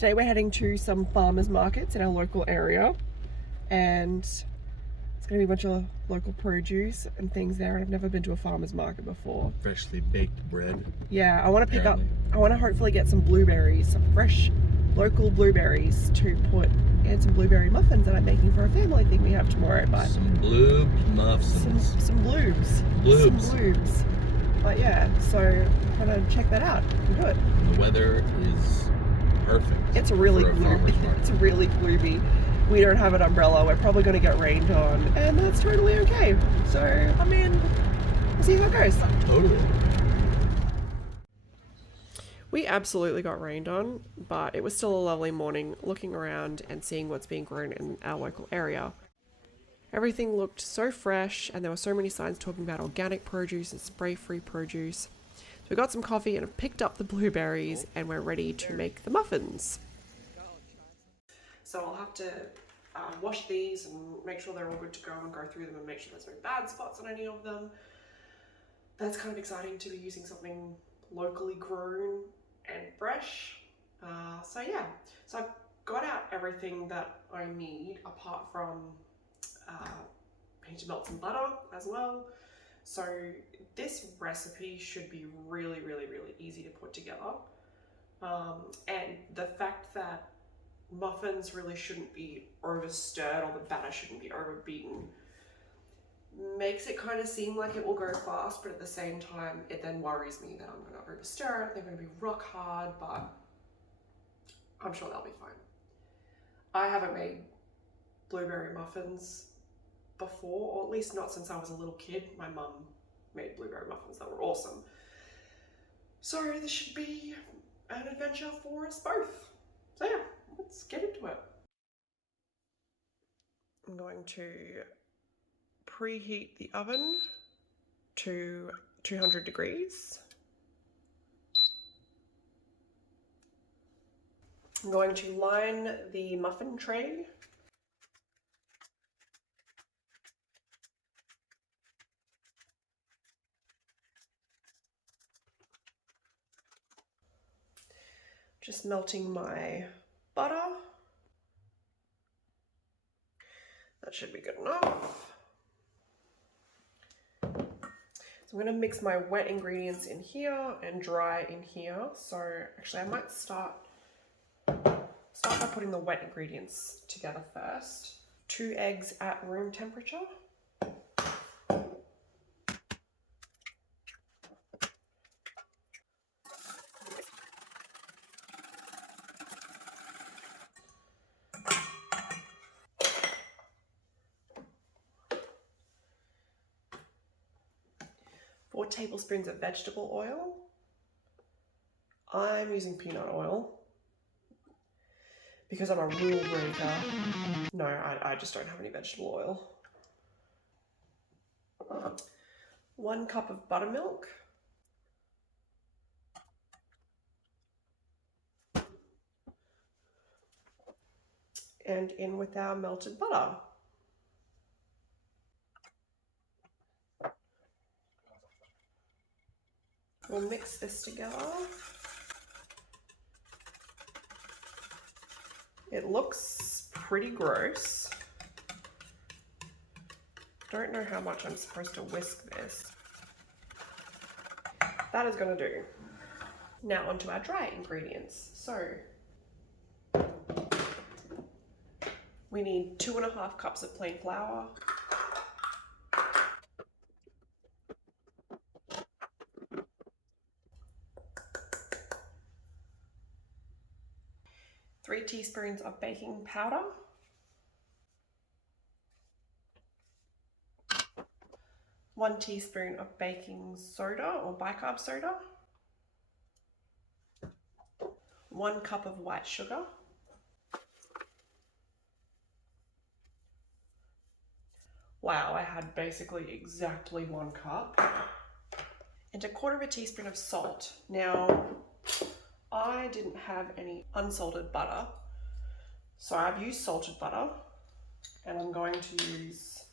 Today we're heading to some farmers markets in our local area, and it's going to be a bunch of local produce and things there. I've never been to a farmers market before. Freshly baked bread. Yeah, I want to I want to hopefully get some blueberries, some fresh local blueberries to put in some blueberry muffins that I'm making for a family thing we have tomorrow. But some blue muffins. Some bloobs. Some bloobs. But yeah, so I'm going to check that out and do it. The weather is perfect. It's really gloomy. It's really gloomy. We don't have an umbrella. We're probably going to get rained on, and that's totally okay. So, I mean, we'll see how it goes. Totally. We absolutely got rained on, but it was still a lovely morning looking around and seeing what's being grown in our local area. Everything looked so fresh, and there were so many signs talking about organic produce and spray-free produce. So we got some coffee and picked up the blueberries, and we're ready to make the muffins. So I'll have to wash these and make sure they're all good to go and go through them and make sure there's no bad spots on any of them. That's kind of exciting to be using something locally grown and fresh. So yeah, so I've got out everything that I need apart from I need to melt some butter as well. So this recipe should be really easy to put together. And the fact that muffins really shouldn't be over stirred or the batter shouldn't be over beaten makes it kind of seem like it will go fast, but at the same time it then worries me that I'm going to over stir it, they're going to be rock hard, but I'm sure they'll be fine. I haven't made blueberry muffins before, or at least not since I was a little kid. My mum made blueberry muffins that were awesome. So this should be an adventure for us both. So yeah, let's get into it. I'm going to preheat the oven to 200 degrees. I'm going to line the muffin tray. Just melting my butter. That should be good enough. So I'm going to mix my wet ingredients in here and dry in here. So actually I might start by putting the wet ingredients together first. 2 eggs at room temperature. 4 tablespoons of vegetable oil. I'm using peanut oil because I'm a rule breaker. No, I just don't have any vegetable oil. 1 cup of buttermilk. And in with our melted butter. We'll mix this together. It looks pretty gross. Don't know how much I'm supposed to whisk this. That is going to do. Now onto our dry ingredients. So we need 2.5 cups of plain flour. 3 teaspoons of baking powder. 1 teaspoon of baking soda or bicarb soda. 1 cup of white sugar. Wow, I had basically exactly 1 cup. And 1/4 teaspoon of salt. Now, I didn't have any unsalted butter, so I've used salted butter, and I'm going to use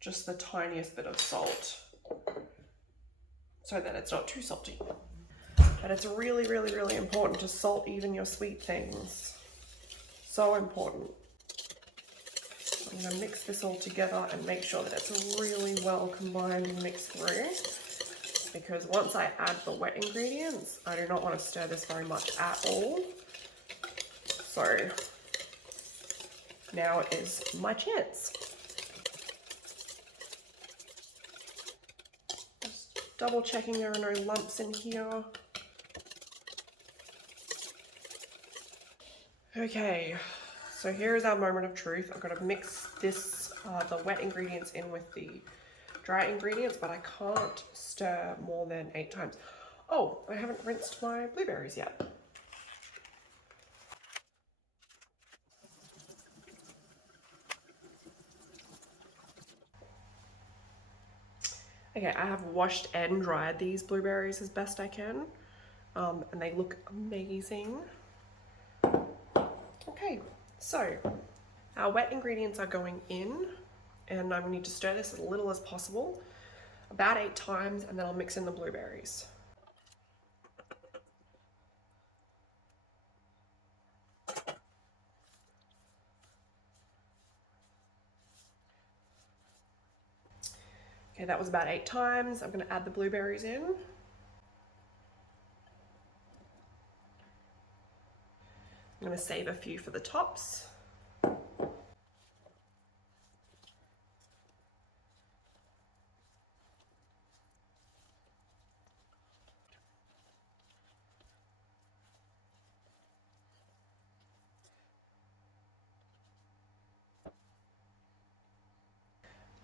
just the tiniest bit of salt so that it's not too salty. And it's really, really, really important to salt even your sweet things. So important. I'm going to mix this all together and make sure that it's really well combined and mixed through. Because once I add the wet ingredients, I do not want to stir this very much at all. So now is my chance. Just double checking there are no lumps in here. Okay, so here is our moment of truth. I've got to mix this, the wet ingredients in with the dry ingredients, but I can't stir more than 8 times. Oh, I haven't rinsed my blueberries yet. Okay, I have washed and dried these blueberries as best I can, and they look amazing. Okay, so our wet ingredients are going in, and I need to stir this as little as possible, about 8 times, and then I'll mix in the blueberries. Okay, that was about 8 times. I'm going to add the blueberries in. I'm going to save a few for the tops.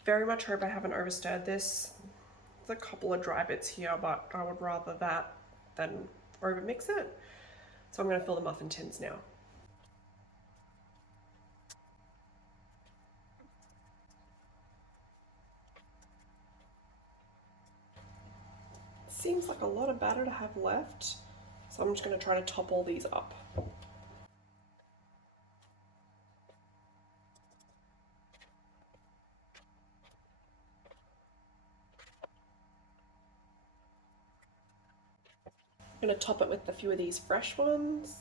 Very much hope I haven't overstirred this. There's a couple of dry bits here, but I would rather that than overmix it. So I'm going to fill the muffin tins now. Seems like a lot of batter to have left, so I'm just going to try to top all these up. I'm going to top it with a few of these fresh ones.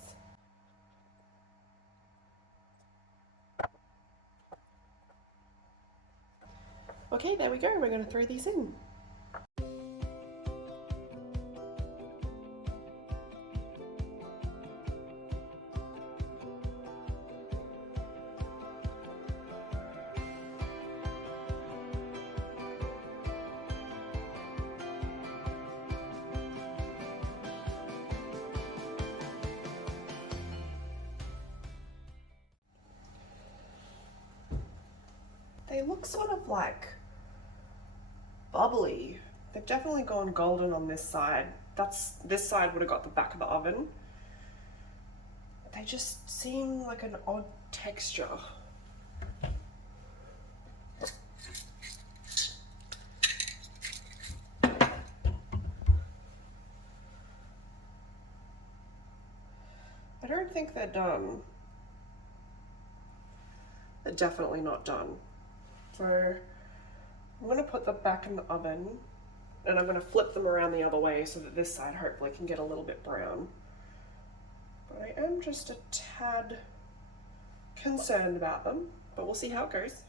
Okay, there we go. We're going to throw these in. They look sort of like bubbly. They've definitely gone golden on this side. This side would have got the back of the oven. They just seem like an odd texture. I don't think they're done. They're definitely not done. So I'm going to put them back in the oven, and I'm going to flip them around the other way so that this side hopefully can get a little bit brown. But I am just a tad concerned about them, but we'll see how it goes.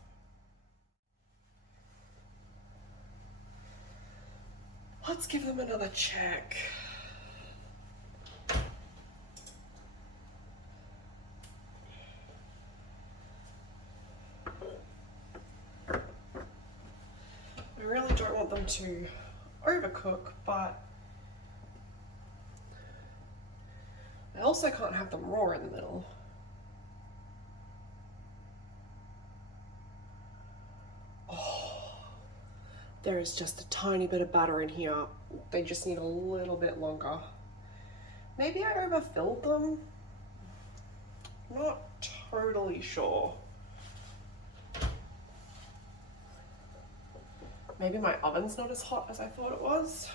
Let's give them another check. I really don't want them to overcook, but I also can't have them raw in the middle. Oh, there is just a tiny bit of batter in here. They just need a little bit longer. Maybe I overfilled them? Not totally sure. Maybe my oven's not as hot as I thought it was.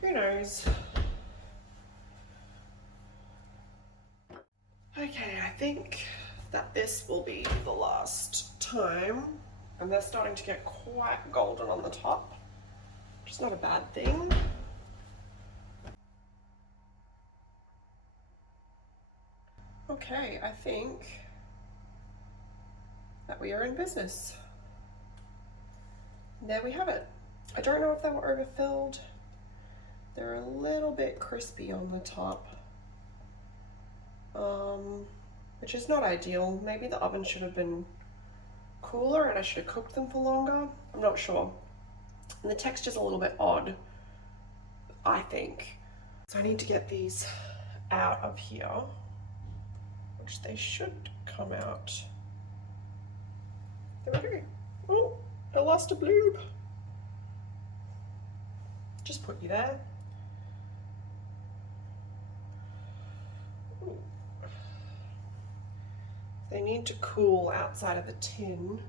Who knows? Okay, I think that this will be the last time. And they're starting to get quite golden on the top. which is not a bad thing. Okay, I think that we are in business. And there we have it. I don't know if they were overfilled. They're a little bit crispy on the top, which is not ideal. Maybe the oven should have been cooler and I should have cooked them for longer. I'm not sure. And the texture's a little bit odd, I think. So I need to get these out of here, which they should come out. There we go. Oh, I lost a bloob. Just put you there. Ooh. They need to cool outside of the tin.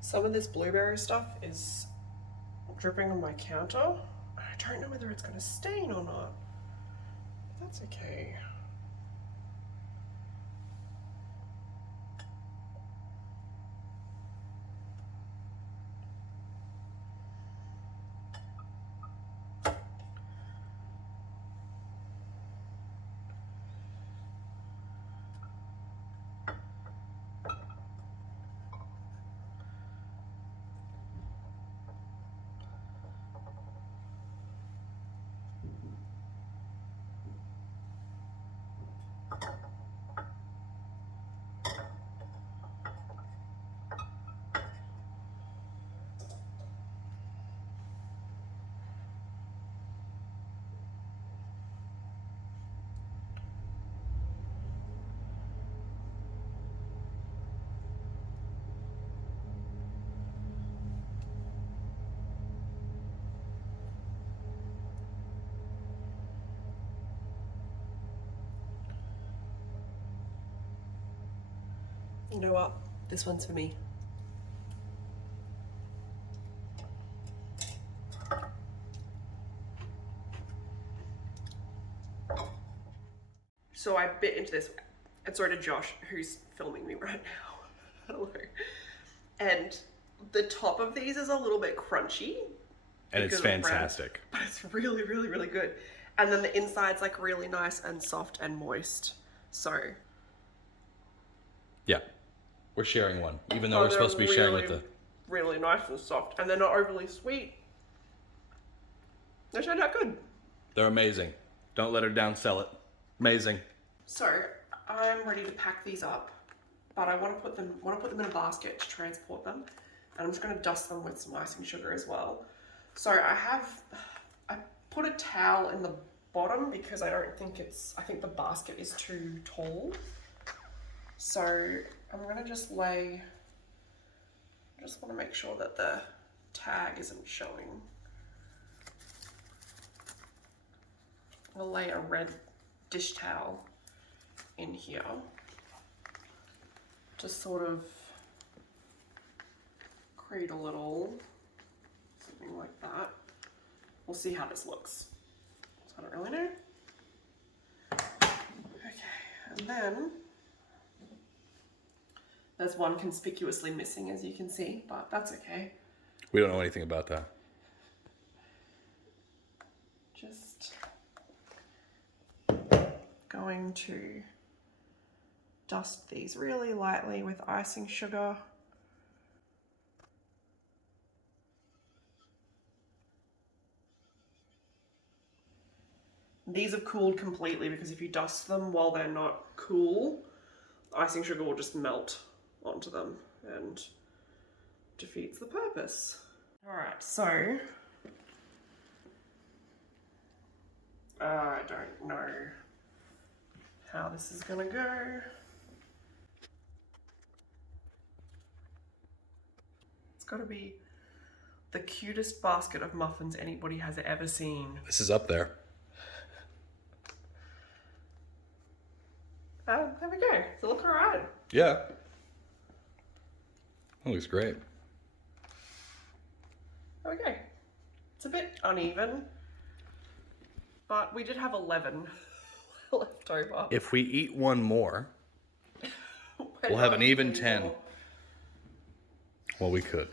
Some of this blueberry stuff is dripping on my counter. I don't know whether it's going to stain or not. That's okay. You know what? This one's for me. So I bit into this, and so did Josh, who's filming me right now. Hello. And the top of these is a little bit crunchy. And it's fantastic. But it's really, really, really good. And then the inside's like really nice and soft and moist. So. Yeah. We're sharing one, even though we're supposed to be sharing with the... Really nice and soft. And they're not overly sweet. They turned out good. They're amazing. Don't let her downsell it. Amazing. So I'm ready to pack these up, but I want to put them in a basket to transport them, and I'm just going to dust them with some icing sugar as well. So I put a towel in the bottom because I think the basket is too tall. So I'm going to just want to make sure that the tag isn't showing. I'll lay a red dish towel in here to sort of create a little something like that. We'll see how this looks. So I don't really know. Okay, and then there's one conspicuously missing, as you can see, but that's okay. We don't know anything about that. Just going to dust these really lightly with icing sugar. These have cooled completely because if you dust them while they're not cool, icing sugar will just melt onto them and defeats the purpose. All right, so I don't know how this is gonna go. It's gotta be the cutest basket of muffins anybody has ever seen. This is up there. There we go. Does it look alright? Yeah. That looks great. There we go. It's a bit uneven. But we did have 11 left over. If we eat one more, We're we'll have not an even eating 10. more. Well, we could.